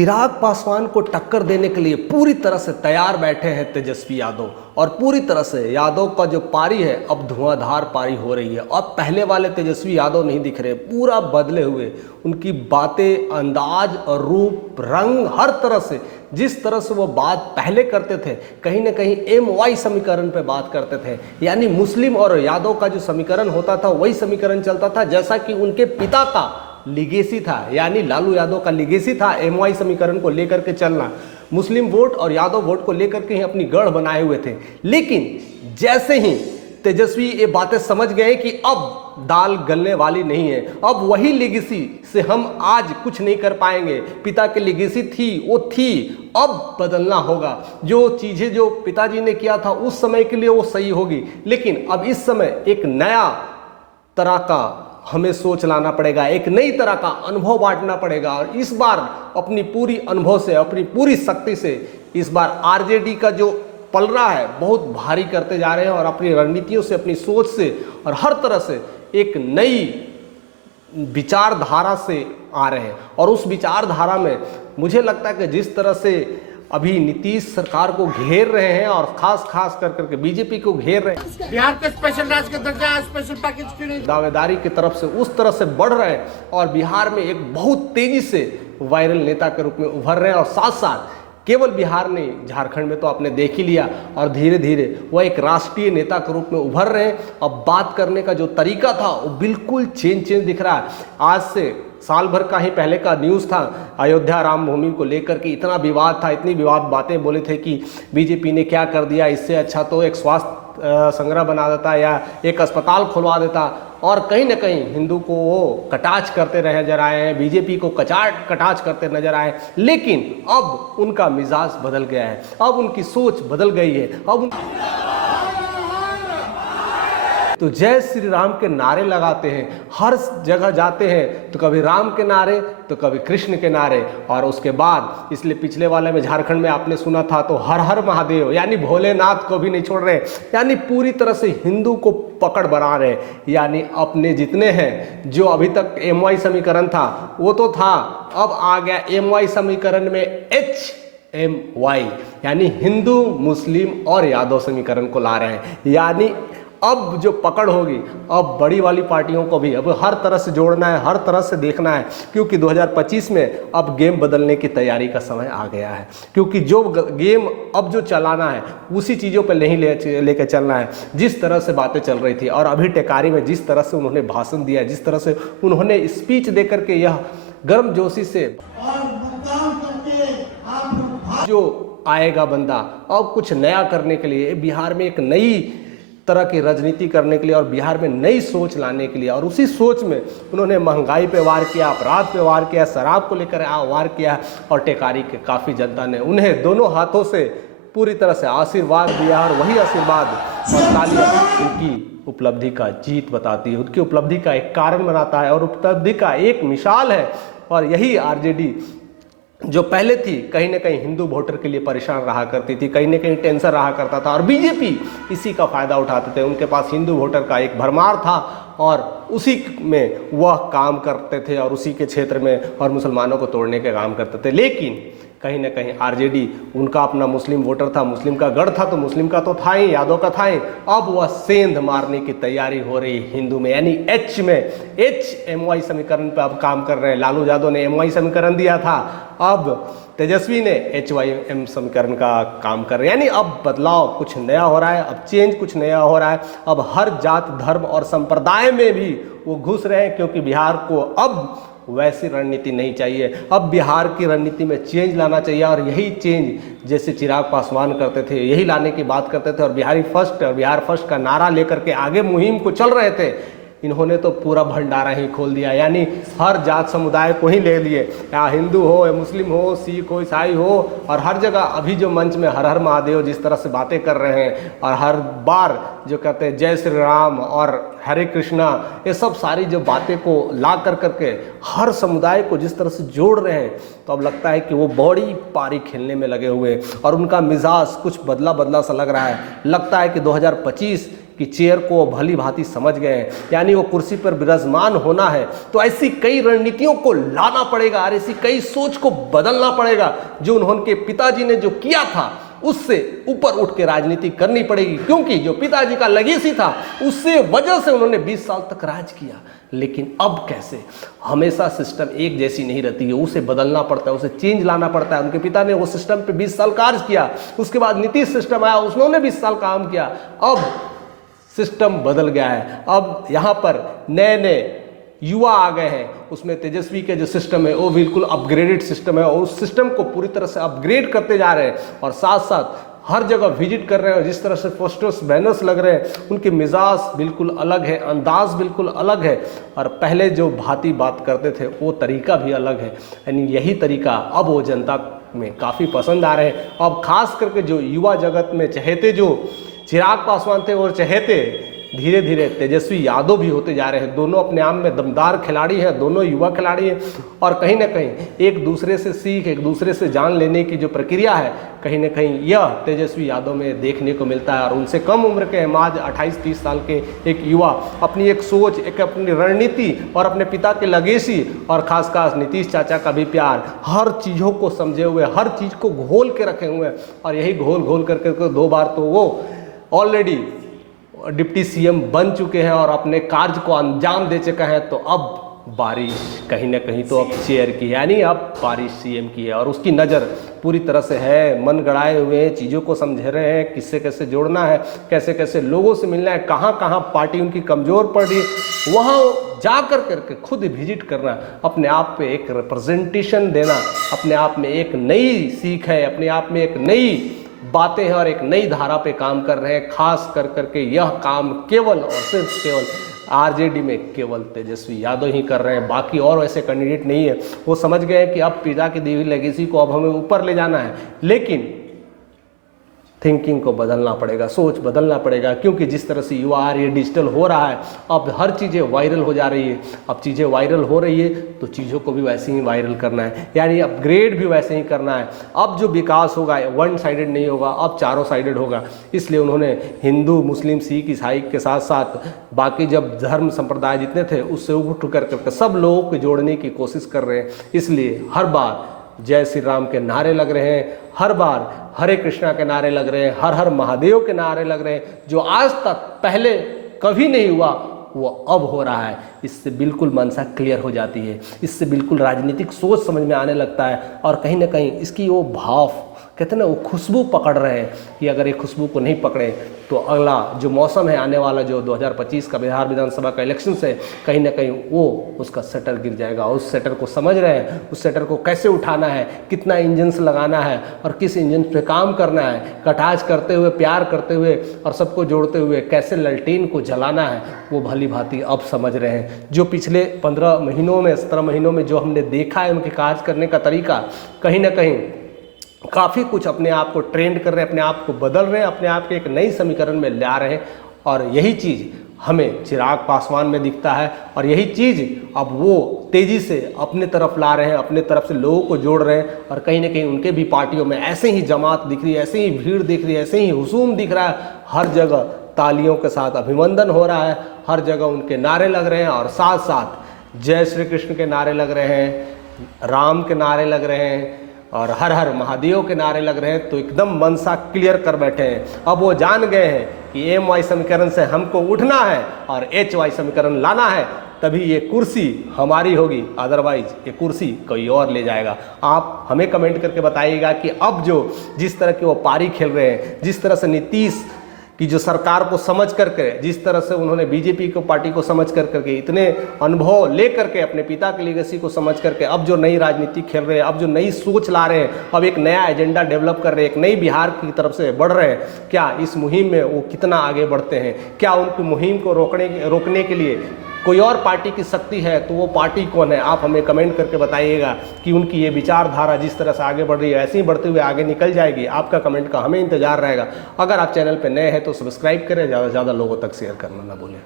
चिराग पासवान को टक्कर देने के लिए पूरी तरह से तैयार बैठे हैं तेजस्वी यादव, और पूरी तरह से यादव का जो पारी है अब धुआंधार पारी हो रही है। अब पहले वाले तेजस्वी यादव नहीं दिख रहे, पूरा बदले हुए उनकी बातें, अंदाज और रूप रंग, हर तरह से जिस तरह से वो बात पहले करते थे, कहीं ना कहीं MY समीकरण पे बात करते थे, यानी मुस्लिम और यादव का जो समीकरण होता था वही समीकरण चलता था, जैसा कि उनके पिता का लिगेसी था, यानी लालू यादव का लिगेसी था MY समीकरण को लेकर के चलना, मुस्लिम वोट और यादव वोट को लेकर के ही अपनी गढ़ बनाए हुए थे। लेकिन जैसे ही तेजस्वी ये बातें समझ गए कि अब दाल गलने वाली नहीं है, अब वही लिगेसी से हम आज कुछ नहीं कर पाएंगे, पिता की लिगेसी थी वो थी, अब बदलना होगा। जो चीज़ें जो पिताजी ने किया था उस समय के लिए वो सही होगी, लेकिन अब इस समय एक नया तरह का हमें सोच लाना पड़ेगा, एक नई तरह का अनुभव बांटना पड़ेगा, और इस बार अपनी पूरी अनुभव से, अपनी पूरी शक्ति से इस बार RJD का जो पलड़ा है बहुत भारी करते जा रहे हैं, और अपनी रणनीतियों से, अपनी सोच से और हर तरह से एक नई विचारधारा से आ रहे हैं। और उस विचारधारा में मुझे लगता है कि जिस तरह से अभी नीतीश सरकार को घेर रहे हैं और खास कर करके बीजेपी को घेर रहे हैं, बिहार को स्पेशल राज्य का दर्जा, स्पेशल पैकेज क्यों नहीं, दावेदारी की तरफ से उस तरह से बढ़ रहे हैं, और बिहार में एक बहुत तेजी से वायरल नेता के रूप में उभर रहे हैं। और साथ साथ केवल बिहार नहीं, झारखंड में तो आपने देख ही लिया, और धीरे धीरे वह एक राष्ट्रीय नेता के रूप में उभर रहे हैं। अब बात करने का जो तरीका था वो बिल्कुल चेंज दिख रहा है। आज से साल भर का ही पहले का न्यूज़ था, अयोध्या राम भूमि को लेकर के इतना विवाद था, इतनी विवाद बातें बोले थे कि बीजेपी ने क्या कर दिया, इससे अच्छा तो एक स्वास्थ्य संग्रह बना देता या एक अस्पताल खुलवा देता, और कहीं ना कहीं हिंदू को वो कटाक्ष करते रहे नजर आए हैं, बीजेपी को कटाक्ष करते नजर आए। लेकिन अब उनका मिजाज बदल गया है, अब उनकी सोच बदल गई है। अब तो जय श्री राम के नारे लगाते हैं, हर जगह जाते हैं तो कभी राम के नारे तो कभी कृष्ण के नारे, और उसके बाद इसलिए पिछले वाले में झारखंड में आपने सुना था तो हर हर महादेव, यानी भोलेनाथ को भी नहीं छोड़ रहे, यानी पूरी तरह से हिंदू को पकड़ बना रहे। यानी अपने जितने हैं, जो अभी तक MY समीकरण था वो तो था, अब आ गया MY समीकरण में HMY, यानी हिंदू, मुस्लिम और यादव समीकरण को ला रहे हैं। यानी अब जो पकड़ होगी, अब बड़ी वाली पार्टियों को भी अब हर तरह से जोड़ना है, हर तरह से देखना है, क्योंकि 2025 में अब गेम बदलने की तैयारी का समय आ गया है। क्योंकि जो गेम अब जो चलाना है उसी चीज़ों पर नहीं लेकर चलना है जिस तरह से बातें चल रही थी। और अभी टेकारी में जिस तरह से उन्होंने भाषण दिया, जिस तरह से उन्होंने स्पीच दे करके यह गर्मजोशी से जो आएगा बंदा अब कुछ नया करने के लिए, बिहार में एक नई तरह की राजनीति करने के लिए और बिहार में नई सोच लाने के लिए, और उसी सोच में उन्होंने महंगाई पे वार किया, अपराध पे वार किया, शराब को लेकर वार किया, और टेकारी के काफ़ी जनता ने उन्हें दोनों हाथों से पूरी तरह से आशीर्वाद दिया, और वही आशीर्वाद और तालियां उनकी उपलब्धि का जीत बताती है, उनकी उपलब्धि का एक कारण बनाता है और उपलब्धि का एक मिसाल है। और यही RJD जो पहले थी कहीं ना कहीं हिंदू वोटर के लिए परेशान रहा करती थी, कहीं ना कहीं टेंशन रहा करता था, और बीजेपी इसी का फ़ायदा उठाते थे। उनके पास हिंदू वोटर का एक भरमार था और उसी में वह काम करते थे, और उसी के क्षेत्र में और मुसलमानों को तोड़ने के काम करते थे। लेकिन कहीं ना कहीं RJD उनका अपना मुस्लिम वोटर था, मुस्लिम का गढ़ था, तो मुस्लिम का तो था ही, यादव का था ही। अब वह सेंध मारने की तैयारी हो रही हिंदू में, यानी H में HMY समीकरण पर अब काम कर रहे हैं। लालू यादव ने MY समीकरण दिया था, अब तेजस्वी ने HYM समीकरण का काम कर रहे हैं। यानी अब बदलाव कुछ नया हो रहा है, अब चेंज कुछ नया हो रहा है। अब हर जात, धर्म और संप्रदाय में भी वो घुस रहे हैं, क्योंकि बिहार को अब वैसी रणनीति नहीं चाहिए। अब बिहार की रणनीति में चेंज लाना चाहिए, और यही चेंज जैसे चिराग पासवान करते थे यही लाने की बात करते थे, और बिहारी फर्स्ट और बिहार फर्स्ट का नारा लेकर के आगे मुहिम को चल रहे थे। इन्होंने तो पूरा भंडारा ही खोल दिया, यानी हर जात समुदाय को ही ले लिए, या हिंदू हो या मुस्लिम हो, सिख हो, ईसाई हो, और हर जगह अभी जो मंच में हर हर महादेव जिस तरह से बातें कर रहे हैं, और हर बार जो कहते हैं जय श्री राम और हरे कृष्णा, ये सब सारी जो बातें को ला कर करके हर समुदाय को जिस तरह से जोड़ रहे हैं, तो अब लगता है कि वो बड़ी पारी खेलने में लगे हुए हैं, और उनका मिजाज कुछ बदला सा लग रहा है। लगता है कि 2025 कि चेयर को वो भली भांति समझ गए हैं, यानी वो कुर्सी पर विराजमान होना है तो ऐसी कई रणनीतियों को लाना पड़ेगा और ऐसी कई सोच को बदलना पड़ेगा जो उन्होंने पिताजी ने जो किया था उससे ऊपर उठ के राजनीति करनी पड़ेगी, क्योंकि जो पिताजी का लेगेसी था उससे वजह से उन्होंने 20 साल तक राज किया। लेकिन अब कैसे? हमेशा सिस्टम एक जैसी नहीं रहती है, उसे बदलना पड़ता है, उसे चेंज लाना पड़ता है। उनके पिता ने वो सिस्टम पे 20 साल कार्य किया, उसके बाद नीतीश सिस्टम आया, उन्होंने 20 साल काम किया। अब सिस्टम बदल गया है, अब यहाँ पर नए नए युवा आ गए हैं, उसमें तेजस्वी के जो सिस्टम है वो बिल्कुल अपग्रेडेड सिस्टम है और उस सिस्टम को पूरी तरह से अपग्रेड करते जा रहे हैं और साथ साथ हर जगह विजिट कर रहे हैं। जिस तरह से पोस्टर्स बैनर्स लग रहे हैं उनके मिजाज बिल्कुल अलग है, अंदाज बिल्कुल अलग है और पहले जो भांति बात करते थे वो तरीका भी अलग है। यानी यही तरीका अब वो जनता में काफ़ी पसंद आ रहे हैं। अब खास करके जो युवा जगत में चहेते जो चिराग पासवान थे और चहेते धीरे धीरे तेजस्वी यादव भी होते जा रहे हैं। दोनों अपने आप में दमदार खिलाड़ी हैं, दोनों युवा खिलाड़ी हैं और कहीं ना कहीं एक दूसरे से सीख, एक दूसरे से जान लेने की जो प्रक्रिया है कहीं ना कहीं यह तेजस्वी यादव में देखने को मिलता है। और उनसे कम उम्र के माज 28-30 साल के एक युवा अपनी एक सोच, एक अपनी रणनीति और अपने पिता के लेगेसी और खासकर नीतीश चाचा का भी प्यार, हर चीज़ों को समझे हुए, हर चीज़ को घोल के रखे हुए हैं और यही घोल करके 2 बार तो वो ऑलरेडी डिप्टी सीएम बन चुके हैं और अपने कार्य को अंजाम दे चुके हैं। तो अब बारिश कहीं ना कहीं तो अब चेयर की है, यानी अब बारिश सीएम की है और उसकी नज़र पूरी तरह से है, मन गड़ाए हुए चीज़ों को समझ रहे हैं, किससे कैसे जोड़ना है, कैसे कैसे लोगों से मिलना है, कहाँ कहाँ पार्टी उनकी कमज़ोर पड़ रही, वहाँ जा करके खुद विजिट करना, अपने आप पे एक रिप्रेजेंटेशन देना, अपने आप में एक नई सीख है, अपने आप में एक नई बातें हैं और एक नई धारा पे काम कर रहे हैं। खास करके यह काम केवल और सिर्फ केवल आरजेडी में केवल तेजस्वी यादव ही कर रहे हैं, बाकी और वैसे कैंडिडेट नहीं है। वो समझ गए कि अब पिता की दी हुई लेगेसी को अब हमें ऊपर ले जाना है, लेकिन थिंकिंग को बदलना पड़ेगा, सोच बदलना पड़ेगा, क्योंकि जिस तरह से युवा आ रही है, डिजिटल हो रहा है, अब हर चीज़ें वायरल हो जा रही है। अब चीज़ें वायरल हो रही है तो चीज़ों को भी वैसे ही वायरल करना है, यानी अपग्रेड भी वैसे ही करना है। अब जो विकास होगा वन साइडेड नहीं होगा, अब चारों साइडेड होगा। इसलिए उन्होंने हिंदू, मुस्लिम, सिख, ईसाई के साथ साथ बाकी जब धर्म संप्रदाय जितने थे उससे उठ करके सब लोगों को जोड़ने की कोशिश कर रहे हैं। इसलिए हर बार जय श्री राम के नारे लग रहे हैं, हर बार हरे कृष्णा के नारे लग रहे हैं, हर हर महादेव के नारे लग रहे हैं, जो आज तक पहले कभी नहीं हुआ वो अब हो रहा है। इससे बिल्कुल मनसा क्लियर हो जाती है, इससे बिल्कुल राजनीतिक सोच समझ में आने लगता है और कहीं ना कहीं इसकी वो भाव कहते हैं ना, वो खुशबू पकड़ रहे हैं कि अगर ये खुशबू को नहीं पकड़े तो अगला जो मौसम है आने वाला जो 2025 का बिहार विधानसभा का इलेक्शन से कहीं ना कहीं वो उसका शटर गिर जाएगा। उस शटर को समझ रहे हैं, उस शटर को कैसे उठाना है, कितना इंजन से लगाना है और किस इंजन पे काम करना है, कटाज करते हुए, प्यार करते हुए और सबको जोड़ते हुए कैसे ललटेन को जलाना है, वो भली भांति अब समझ रहे हैं। जो पिछले 15 महीनों में, 17 महीनों में जो हमने देखा है उनके कार्य करने का तरीका, कहीं ना कहीं काफ़ी कुछ अपने आप को ट्रेंड कर रहे हैं, अपने आप को बदल रहे हैं, अपने आप के एक नई समीकरण में ला रहे हैं और यही चीज़ हमें चिराग पासवान में दिखता है और यही चीज़ अब वो तेज़ी से अपने तरफ ला रहे हैं, अपने तरफ से लोगों को जोड़ रहे हैं और कहीं ना कहीं उनके भी पार्टियों में ऐसे ही जमात दिख रही है, ऐसे ही भीड़ दिख रही है, ऐसे ही हुजूम दिख रहा है। हर जगह तालियों के साथ अभिनंदन हो रहा है, हर जगह उनके नारे लग रहे हैं और साथ साथ जय श्री कृष्ण के नारे लग रहे हैं, राम के नारे लग रहे हैं और हर हर महादेव के नारे लग रहे हैं। तो एकदम मनसा क्लियर कर बैठे हैं। अब वो जान गए हैं कि MY समीकरण से हमको उठना है और HY समीकरण लाना है, तभी ये कुर्सी हमारी होगी, अदरवाइज ये कुर्सी कोई और ले जाएगा। आप हमें कमेंट करके बताइएगा कि अब जो जिस तरह के वो पारी खेल रहे हैं, जिस तरह से नीतीश कि जो सरकार को समझ करके, जिस तरह से उन्होंने बीजेपी को पार्टी को समझ करके, इतने अनुभव ले करके, अपने पिता की लेगेसी को समझ करके अब जो नई राजनीति खेल रहे हैं, अब जो नई सोच ला रहे हैं, अब एक नया एजेंडा डेवलप कर रहे हैं, एक नई बिहार की तरफ से बढ़ रहे हैं, क्या इस मुहिम में वो कितना आगे बढ़ते हैं? क्या उनकी मुहिम को रोकने के लिए कोई और पार्टी की शक्ति है तो वो पार्टी कौन है? आप हमें कमेंट करके बताइएगा कि उनकी ये विचारधारा जिस तरह से आगे बढ़ रही है ऐसे ही बढ़ते हुए आगे निकल जाएगी। आपका कमेंट का हमें इंतजार रहेगा। अगर आप चैनल पर नए हैं तो सब्सक्राइब करें, ज़्यादा से ज़्यादा लोगों तक शेयर करना ना भूलें।